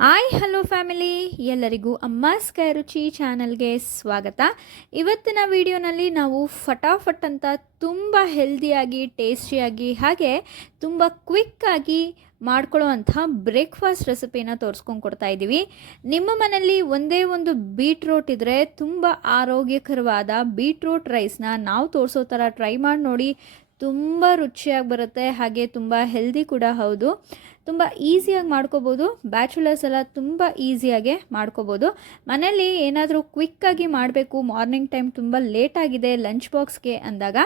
Hi hello family, ಎಲ್ಲರಿಗೂ ಅಮ್ಮಾಸ್ ಕೈ ರುಚಿ ಚಾನಲ್ಗೆ ಸ್ವಾಗತ. ಇವತ್ತಿನ ವಿಡಿಯೋನಲ್ಲಿ ನಾವು ಫಟಾಫಟ್ ಅಂತ ತುಂಬ ಹೆಲ್ದಿಯಾಗಿ, ಟೇಸ್ಟಿಯಾಗಿ ಹಾಗೆ ತುಂಬ ಕ್ವಿಕ್ಕಾಗಿ ಮಾಡ್ಕೊಳ್ಳೋವಂಥ ಬ್ರೇಕ್ಫಾಸ್ಟ್ ರೆಸಿಪಿನ ತೋರಿಸ್ಕೊಂಡು ಕೊಡ್ತಾ ಇದ್ದೀವಿ. ನಿಮ್ಮ ಮನೆಯಲ್ಲಿ ಒಂದೇ ಒಂದು ಬೀಟ್ರೋಟ್ ಇದ್ದರೆ ತುಂಬ ಆರೋಗ್ಯಕರವಾದ ಬೀಟ್ರೋಟ್ ರೈಸ್ನ ನಾವು ತೋರಿಸೋ ಥರ ಟ್ರೈ ಮಾಡಿ ನೋಡಿ. ತುಂಬ ರುಚಿಯಾಗಿ ಬರುತ್ತೆ, ಹಾಗೆ ತುಂಬ ಹೆಲ್ದಿ ಕೂಡ ಹೌದು. ತುಂಬ ಈಸಿಯಾಗಿ ಮಾಡ್ಕೋಬೋದು. ಬ್ಯಾಚುಲರ್ಸ್ ಎಲ್ಲ ತುಂಬ ಈಸಿಯಾಗೆ ಮಾಡ್ಕೋಬೋದು. ಮನೇಲಿ ಏನಾದರೂ ಕ್ವಿಕ್ಕಾಗಿ ಮಾಡಬೇಕು, ಮಾರ್ನಿಂಗ್ ಟೈಮ್ ತುಂಬ ಲೇಟಾಗಿದೆ ಲಂಚ್ ಬಾಕ್ಸ್ಗೆ ಅಂದಾಗ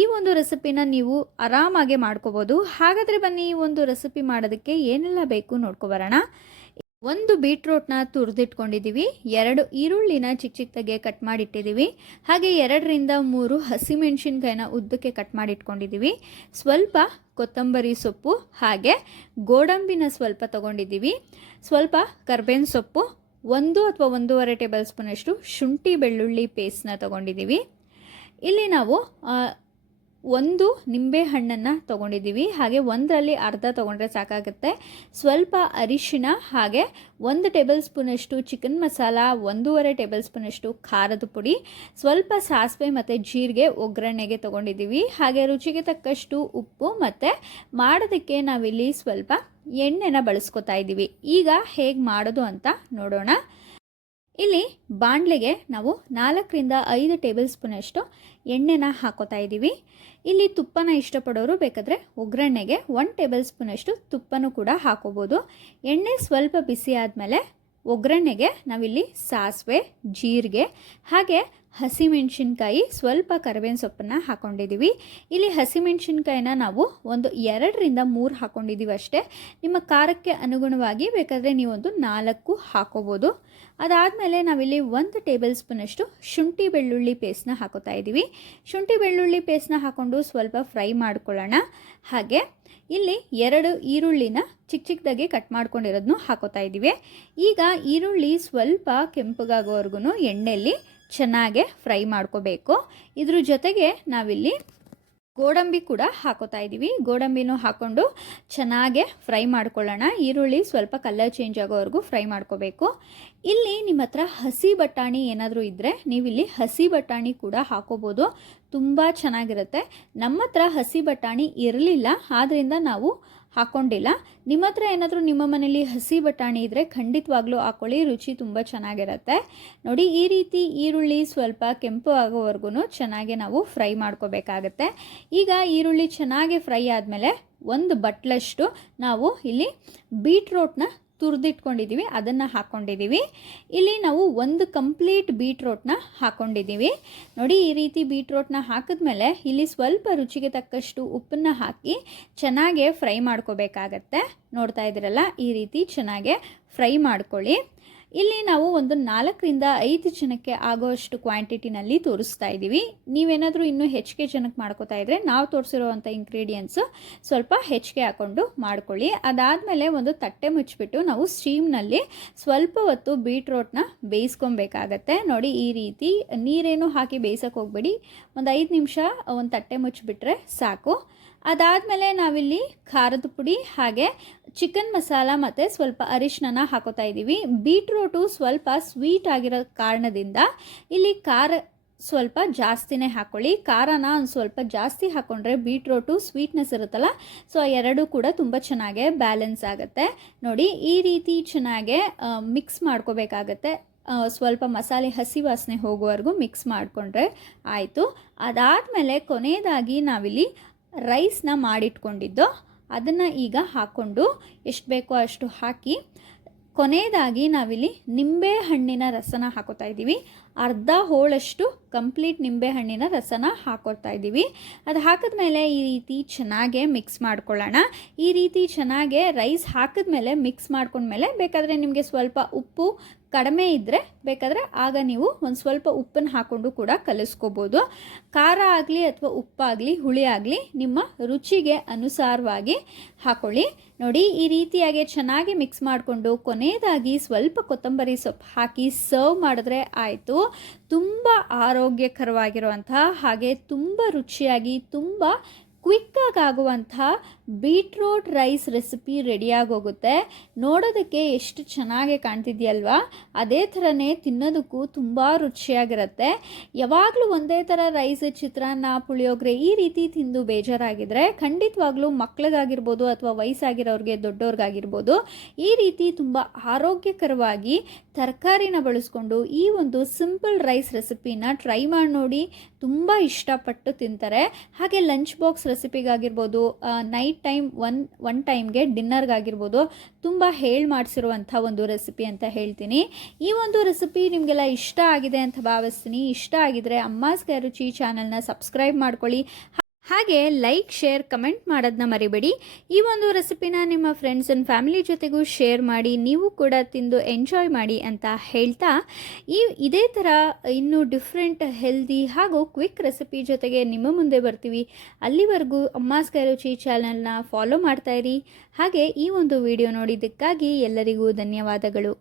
ಈ ಒಂದು ರೆಸಿಪಿನ ನೀವು ಆರಾಮಾಗೆ ಮಾಡ್ಕೋಬೋದು. ಹಾಗಾದರೆ ಬನ್ನಿ ಈ ಒಂದು ರೆಸಿಪಿ ಮಾಡೋದಕ್ಕೆ ಏನೆಲ್ಲ ಬೇಕು ನೋಡ್ಕೊಬರೋಣ. ಒಂದು ಬೀಟ್ರೋಟ್ನ ತುರಿದಿಟ್ಕೊಂಡಿದ್ದೀವಿ, 2 ಈರುಳ್ಳಿನ ಚಿಕ್ಕ ಚಿಕ್ಕದಾಗೆ ಕಟ್ ಮಾಡಿಟ್ಟಿದ್ದೀವಿ, ಹಾಗೆ 2ರಿಂದ 3 ಹಸಿಮೆಣಸಿನ್ಕಾಯಿನ ಉದ್ದಕ್ಕೆ ಕಟ್ ಮಾಡಿಟ್ಕೊಂಡಿದ್ದೀವಿ, ಸ್ವಲ್ಪ ಕೊತ್ತಂಬರಿ ಸೊಪ್ಪು ಹಾಗೆ ಗೋಡಂಬಿನ ಸ್ವಲ್ಪ ತೊಗೊಂಡಿದ್ದೀವಿ, ಸ್ವಲ್ಪ ಕರ್ಬೇವಿನ ಸೊಪ್ಪು, 1 ಅಥವಾ 1.5 ಟೇಬಲ್ ಸ್ಪೂನಷ್ಟು ಶುಂಠಿ ಬೆಳ್ಳುಳ್ಳಿ ಪೇಸ್ಟ್ನ ತೊಗೊಂಡಿದ್ದೀವಿ. ಇಲ್ಲಿ ನಾವು 1 ನಿಂಬೆ ಹಣ್ಣನ್ನು ತೊಗೊಂಡಿದ್ದೀವಿ, ಹಾಗೆ 1ರಲ್ಲಿ ಅರ್ಧ ತೊಗೊಂಡ್ರೆ ಸಾಕಾಗುತ್ತೆ. ಸ್ವಲ್ಪ ಅರಿಶಿಣ ಹಾಗೆ 1 ಟೇಬಲ್ ಸ್ಪೂನಷ್ಟು ಚಿಕನ್ ಮಸಾಲ, 1.5 ಟೇಬಲ್ ಸ್ಪೂನಷ್ಟು ಖಾರದ ಪುಡಿ, ಸ್ವಲ್ಪ ಸಾಸಿವೆ ಮತ್ತು ಜೀರಿಗೆ ಒಗ್ಗರಣೆಗೆ ತೊಗೊಂಡಿದ್ದೀವಿ, ಹಾಗೆ ರುಚಿಗೆ ತಕ್ಕಷ್ಟು ಉಪ್ಪು, ಮತ್ತು ಮಾಡೋದಕ್ಕೆ ನಾವಿಲ್ಲಿ ಸ್ವಲ್ಪ ಎಣ್ಣೆನ ಬಳಸ್ಕೊತಾ ಇದ್ದೀವಿ. ಈಗ ಹೇಗೆ ಮಾಡೋದು ಅಂತ ನೋಡೋಣ. ಇಲ್ಲಿ ಬಾಣಲೆಗೆ ನಾವು 4ರಿಂದ 5 ಟೇಬಲ್ ಸ್ಪೂನಷ್ಟು ಎಣ್ಣೆನ ಹಾಕೋತಾ ಇದ್ದೀವಿ. ಇಲ್ಲಿ ತುಪ್ಪನ ಇಷ್ಟಪಡೋರು ಬೇಕಾದರೆ ಒಗ್ಗರಣೆಗೆ 1 ಟೇಬಲ್ ಸ್ಪೂನಷ್ಟು ತುಪ್ಪನೂ ಕೂಡ ಹಾಕೋಬೋದು. ಎಣ್ಣೆ ಸ್ವಲ್ಪ ಬಿಸಿ ಆದಮೇಲೆ ಒಗ್ಗರಣೆಗೆ ನಾವಿಲ್ಲಿ ಸಾಸಿವೆ, ಜೀರಿಗೆ ಹಾಗೆ ಹಸಿಮೆಣಸಿನ್ಕಾಯಿ, ಸ್ವಲ್ಪ ಕರಿಬೇವಿನ ಸೊಪ್ಪನ್ನು ಹಾಕ್ಕೊಂಡಿದ್ದೀವಿ. ಇಲ್ಲಿ ಹಸಿಮೆಣಸಿನ್ಕಾಯಿನ ನಾವು 2ರಿಂದ 3 ಹಾಕ್ಕೊಂಡಿದ್ದೀವಿ ಅಷ್ಟೇ. ನಿಮ್ಮ ಖಾರಕ್ಕೆ ಅನುಗುಣವಾಗಿ ಬೇಕಾದರೆ ನೀವೊಂದು 4 ಹಾಕೋಬೋದು. ಅದಾದಮೇಲೆ ನಾವಿಲ್ಲಿ 1 ಟೇಬಲ್ ಸ್ಪೂನಷ್ಟು ಶುಂಠಿ ಬೆಳ್ಳುಳ್ಳಿ ಪೇಸ್ಟ್ನ ಹಾಕೋತಾ ಇದ್ದೀವಿ. ಶುಂಠಿ ಬೆಳ್ಳುಳ್ಳಿ ಪೇಸ್ಟ್ನ ಹಾಕ್ಕೊಂಡು ಸ್ವಲ್ಪ ಫ್ರೈ ಮಾಡ್ಕೊಳ್ಳೋಣ. ಹಾಗೆ ಇಲ್ಲಿ 2 ಈರುಳ್ಳಿನ ಚಿಕ್ಕ ಚಿಕ್ಕದಾಗಿ ಕಟ್ ಮಾಡ್ಕೊಂಡಿರೋದನ್ನು ಹಾಕೋತಾ ಇದ್ದೀವಿ. ಈಗ ಈರುಳ್ಳಿ ಸ್ವಲ್ಪ ಕೆಂಪಗಾಗೋವರೆಗೂ ಎಣ್ಣೆಯಲ್ಲಿ ಚೆನ್ನಾಗೆ ಫ್ರೈ ಮಾಡ್ಕೋಬೇಕು. ಇದ್ರ ಜೊತೆಗೆ ನಾವಿಲ್ಲಿ ಗೋಡಂಬಿ ಕೂಡ ಹಾಕೋತಾ ಇದ್ದೀವಿ. ಗೋಡಂಬಿನೂ ಹಾಕ್ಕೊಂಡು ಚೆನ್ನಾಗೆ ಫ್ರೈ ಮಾಡ್ಕೊಳ್ಳೋಣ. ಈರುಳ್ಳಿ ಸ್ವಲ್ಪ ಕಲರ್ ಚೇಂಜ್ ಆಗೋವರೆಗೂ ಫ್ರೈ ಮಾಡ್ಕೋಬೇಕು. ಇಲ್ಲಿ ನಿಮ್ಮ ಹತ್ರ ಹಸಿ ಬಟಾಣಿ ಏನಾದರೂ ಇದ್ದರೆ ನೀವಿಲ್ಲಿ ಹಸಿ ಬಟಾಣಿ ಕೂಡ ಹಾಕೋಬೋದು, ತುಂಬ ಚೆನ್ನಾಗಿರುತ್ತೆ. ನಮ್ಮ ಹತ್ರ ಹಸಿ ಬಟಾಣಿ ಇರಲಿಲ್ಲ, ಆದ್ದರಿಂದ ನಾವು ಹಾಕ್ಕೊಂಡಿಲ್ಲ. ನಿಮ್ಮ ಹತ್ರ ಏನಾದರೂ ನಿಮ್ಮ ಮನೇಲಿ ಹಸಿ ಬಟಾಣಿ ಇದ್ದರೆ ಖಂಡಿತವಾಗ್ಲೂ ಹಾಕ್ಕೊಳ್ಳಿ, ರುಚಿ ತುಂಬ ಚೆನ್ನಾಗಿರುತ್ತೆ. ನೋಡಿ, ಈ ರೀತಿ ಈರುಳ್ಳಿ ಸ್ವಲ್ಪ ಕೆಂಪು ಆಗೋವರೆಗೂ ಚೆನ್ನಾಗಿ ನಾವು ಫ್ರೈ ಮಾಡ್ಕೋಬೇಕಾಗತ್ತೆ. ಈಗ ಈರುಳ್ಳಿ ಚೆನ್ನಾಗಿ ಫ್ರೈ ಆದಮೇಲೆ 1 ಬಟ್ಲಷ್ಟು ನಾವು ಇಲ್ಲಿ ಬೀಟ್ರೋಟ್ನ ತುರಿದಿಟ್ಕೊಂಡಿದ್ದೀವಿ, ಅದನ್ನು ಹಾಕ್ಕೊಂಡಿದ್ದೀವಿ. ಇಲ್ಲಿ ನಾವು 1 ಕಂಪ್ಲೀಟ್ ಬೀಟ್ರೋಟ್ನ ಹಾಕ್ಕೊಂಡಿದ್ದೀವಿ. ನೋಡಿ, ಈ ರೀತಿ ಬೀಟ್ರೋಟ್ನ ಹಾಕಿದ್ಮೇಲೆ ಇಲ್ಲಿ ಸ್ವಲ್ಪ ರುಚಿಗೆ ತಕ್ಕಷ್ಟು ಉಪ್ಪನ್ನು ಹಾಕಿ ಚೆನ್ನಾಗೆ ಫ್ರೈ ಮಾಡ್ಕೋಬೇಕಾಗತ್ತೆ. ನೋಡ್ತಾ ಇದ್ದೀರಲ್ಲ, ಈ ರೀತಿ ಚೆನ್ನಾಗೆ ಫ್ರೈ ಮಾಡ್ಕೊಳ್ಳಿ. ಇಲ್ಲಿ ನಾವು ಒಂದು 4ರಿಂದ 5 ಜನಕ್ಕೆ ಆಗೋಷ್ಟು ಕ್ವಾಂಟಿಟಿನಲ್ಲಿ ತೋರಿಸ್ತಾ ಇದ್ದೀವಿ. ನೀವೇನಾದರೂ ಇನ್ನೂ ಹೆಚ್ಚಿಗೆ ಜನಕ್ಕೆ ಮಾಡ್ಕೋತಾ ಇದ್ದರೆ ನಾವು ತೋರಿಸಿರೋವಂಥ ಇಂಗ್ರೀಡಿಯೆಂಟ್ಸು ಸ್ವಲ್ಪ ಹೆಚ್ಚಿಗೆ ಹಾಕ್ಕೊಂಡು ಮಾಡ್ಕೊಳ್ಳಿ. ಅದಾದಮೇಲೆ ಒಂದು ತಟ್ಟೆ ಮುಚ್ಚಿಬಿಟ್ಟು ನಾವು ಸ್ಟೀಮ್ನಲ್ಲಿ ಸ್ವಲ್ಪ ಹೊತ್ತು ಬೀಟ್ರೋಟ್ನ ಬೇಯಿಸ್ಕೊಬೇಕಾಗತ್ತೆ. ನೋಡಿ, ಈ ರೀತಿ ನೀರೇನು ಹಾಕಿ ಬೇಯಿಸೋಕೆ ಹೋಗಬೇಡಿ, ಒಂದು 5 ನಿಮಿಷ ಒಂದು ತಟ್ಟೆ ಮುಚ್ಚಿಬಿಟ್ರೆ ಸಾಕು. ಅದಾದಮೇಲೆ ನಾವಿಲ್ಲಿ ಖಾರದ ಪುಡಿ ಹಾಗೆ ಚಿಕನ್ ಮಸಾಲ ಮತ್ತು ಸ್ವಲ್ಪ ಅರಿಶಿನ ಹಾಕೋತಾ ಇದ್ದೀವಿ. ಬೀಟ್ರೋಟು ಸ್ವಲ್ಪ ಸ್ವೀಟ್ ಆಗಿರೋ ಕಾರಣದಿಂದ ಇಲ್ಲಿ ಖಾರ ಸ್ವಲ್ಪ ಜಾಸ್ತಿನೇ ಹಾಕ್ಕೊಳ್ಳಿ. ಖಾರನ ಒಂದು ಸ್ವಲ್ಪ ಜಾಸ್ತಿ ಹಾಕ್ಕೊಂಡ್ರೆ ಬೀಟ್ರೋಟು ಸ್ವೀಟ್ನೆಸ್ ಇರುತ್ತಲ್ಲ, ಸೊ ಎರಡೂ ಕೂಡ ತುಂಬ ಚೆನ್ನಾಗೆ ಬ್ಯಾಲೆನ್ಸ್ ಆಗುತ್ತೆ. ನೋಡಿ, ಈ ರೀತಿ ಚೆನ್ನಾಗೆ ಮಿಕ್ಸ್ ಮಾಡ್ಕೋಬೇಕಾಗತ್ತೆ. ಸ್ವಲ್ಪ ಮಸಾಲೆ ಹಸಿ ವಾಸನೆ ಹೋಗುವವರೆಗೂ ಮಿಕ್ಸ್ ಮಾಡಿಕೊಂಡ್ರೆ ಆಯಿತು. ಅದಾದಮೇಲೆ ಕೊನೆಯದಾಗಿ ನಾವಿಲ್ಲಿ ರೈಸ್ನ ಮಾಡಿಟ್ಕೊಂಡಿದ್ದು ಅದನ್ನು ಈಗ ಹಾಕ್ಕೊಂಡು ಎಷ್ಟು ಬೇಕೋ ಅಷ್ಟು ಹಾಕಿ, ಕೊನೆಯದಾಗಿ ನಾವಿಲ್ಲಿ ನಿಂಬೆ ಹಣ್ಣಿನ ರಸನ ಹಾಕೋತಾ ಇದ್ದೀವಿ. ಅರ್ಧ ಹೋಳಷ್ಟು ಕಂಪ್ಲೀಟ್ ನಿಂಬೆ ಹಣ್ಣಿನ ರಸನ ಹಾಕೋತಾ ಇದ್ದೀವಿ. ಅದು ಹಾಕಿದ್ಮೇಲೆ ಈ ರೀತಿ ಚೆನ್ನಾಗೆ ಮಿಕ್ಸ್ ಮಾಡ್ಕೊಳ್ಳೋಣ. ಈ ರೀತಿ ಚೆನ್ನಾಗೆ ರೈಸ್ ಹಾಕಿದ್ಮೇಲೆ ಮಿಕ್ಸ್ ಮಾಡ್ಕೊಂಡ್ಮೇಲೆ ಬೇಕಾದರೆ ನಿಮಗೆ ಸ್ವಲ್ಪ ಉಪ್ಪು ಕಡಿಮೆ ಇದ್ದರೆ ಬೇಕಾದರೆ ಆಗ ನೀವು ಒಂದು ಸ್ವಲ್ಪ ಉಪ್ಪನ್ನು ಹಾಕ್ಕೊಂಡು ಕೂಡ ಕಲಿಸ್ಕೋಬೋದು. ಖಾರ ಆಗಲಿ ಅಥವಾ ಉಪ್ಪಾಗಲಿ ಹುಳಿ ಆಗಲಿ ನಿಮ್ಮ ರುಚಿಗೆ ಅನುಸಾರವಾಗಿ ಹಾಕ್ಕೊಳ್ಳಿ. ನೋಡಿ, ಈ ರೀತಿಯಾಗಿ ಚೆನ್ನಾಗಿ ಮಿಕ್ಸ್ ಮಾಡಿಕೊಂಡು ಕೊನೆಯದಾಗಿ ಸ್ವಲ್ಪ ಕೊತ್ತಂಬರಿ ಸೊಪ್ಪು ಹಾಕಿ ಸರ್ವ್ ಮಾಡಿದ್ರೆ ಆಯಿತು. ತುಂಬ ಆರೋಗ್ಯಕರವಾಗಿರುವಂತಹ ಹಾಗೆ ತುಂಬ ರುಚಿಯಾಗಿ ತುಂಬ ಕ್ವಿಕ್ಕಾಗಿ ಆಗುವಂಥ ಬೀಟ್ರೋಟ್ ರೈಸ್ ರೆಸಿಪಿ ರೆಡಿಯಾಗೋಗುತ್ತೆ. ನೋಡೋದಕ್ಕೆ ಎಷ್ಟು ಚೆನ್ನಾಗಿ ಕಾಣ್ತಿದೆಯಲ್ವಾ, ಅದೇ ಥರನೇ ತಿನ್ನೋದಕ್ಕೂ ತುಂಬ ರುಚಿಯಾಗಿರುತ್ತೆ. ಯಾವಾಗಲೂ ಒಂದೇ ಥರ ರೈಸ್, ಚಿತ್ರಾನ್ನ, ಪುಳಿಯೋಗರೆ ಈ ರೀತಿ ತಿಂದು ಬೇಜಾರಾಗಿದ್ದರೆ ಖಂಡಿತವಾಗ್ಲೂ ಮಕ್ಳಿಗಾಗಿರ್ಬೋದು ಅಥವಾ ವಯಸ್ಸಾಗಿರೋರಿಗೆ, ದೊಡ್ಡವ್ರಿಗಾಗಿರ್ಬೋದು, ಈ ರೀತಿ ತುಂಬ ಆರೋಗ್ಯಕರವಾಗಿ ತರಕಾರಿನ ಬಳಸ್ಕೊಂಡು ಈ ಒಂದು ಸಿಂಪಲ್ ರೈಸ್ ರೆಸಿಪಿನ ಟ್ರೈ ಮಾಡಿ ನೋಡಿ. ತುಂಬ ಇಷ್ಟಪಟ್ಟು ತಿಂತಾರೆ. ಹಾಗೆ ಲಂಚ್ ಬಾಕ್ಸ್ ರೆಸಿಪಿಗಾಗಿರ್ಬೋದು, ನೈಟ್ ಟೈಮ್ ಒನ್ ಟೈಮ್ಗೆ ಡಿನ್ನರ್ಗಾಗಿರ್ಬೋದು ತುಂಬ ಮಾಡಿಸಿರುವಂಥ ಒಂದು ರೆಸಿಪಿ ಅಂತ ಹೇಳ್ತೀನಿ. ಈ ಒಂದು ರೆಸಿಪಿ ನಿಮಗೆಲ್ಲ ಇಷ್ಟ ಆಗಿದೆ ಅಂತ ಭಾವಿಸ್ತೀನಿ. ಇಷ್ಟ ಆಗಿದರೆ ಅಮ್ಮಾಸ್ ಕೈ ರುಚಿ ಚಾನಲ್ನ ಸಬ್ಸ್ಕ್ರೈಬ್ ಮಾಡ್ಕೊಳ್ಳಿ. ಹಾಗೆ ಲೈಕ್, ಶೇರ್, ಕಮೆಂಟ್ ಮಾಡೋದನ್ನ ಮರಿಬೇಡಿ. ಈ ಒಂದು ರೆಸಿಪಿನ ನಿಮ್ಮ ಫ್ರೆಂಡ್ಸ್ ಆ್ಯಂಡ್ ಫ್ಯಾಮಿಲಿ ಜೊತೆಗೂ ಶೇರ್ ಮಾಡಿ, ನೀವು ಕೂಡ ತಿಂದು ಎಂಜಾಯ್ ಮಾಡಿ ಅಂತ ಹೇಳ್ತಾ, ಇದೇ ಥರ ಇನ್ನೂ ಡಿಫ್ರೆಂಟ್, ಹೆಲ್ದಿ ಹಾಗೂ ಕ್ವಿಕ್ ರೆಸಿಪಿ ಜೊತೆಗೆ ನಿಮ್ಮ ಮುಂದೆ ಬರ್ತೀವಿ. ಅಲ್ಲಿವರೆಗೂ ಅಮ್ಮಾಸ್ ಕೈ ರುಚಿ ಚಾನಲ್ನ ಫಾಲೋ ಮಾಡ್ತಾಯಿರಿ. ಹಾಗೆ ಈ ಒಂದು ವಿಡಿಯೋ ನೋಡಿದ್ದಕ್ಕಾಗಿ ಎಲ್ಲರಿಗೂ ಧನ್ಯವಾದಗಳು.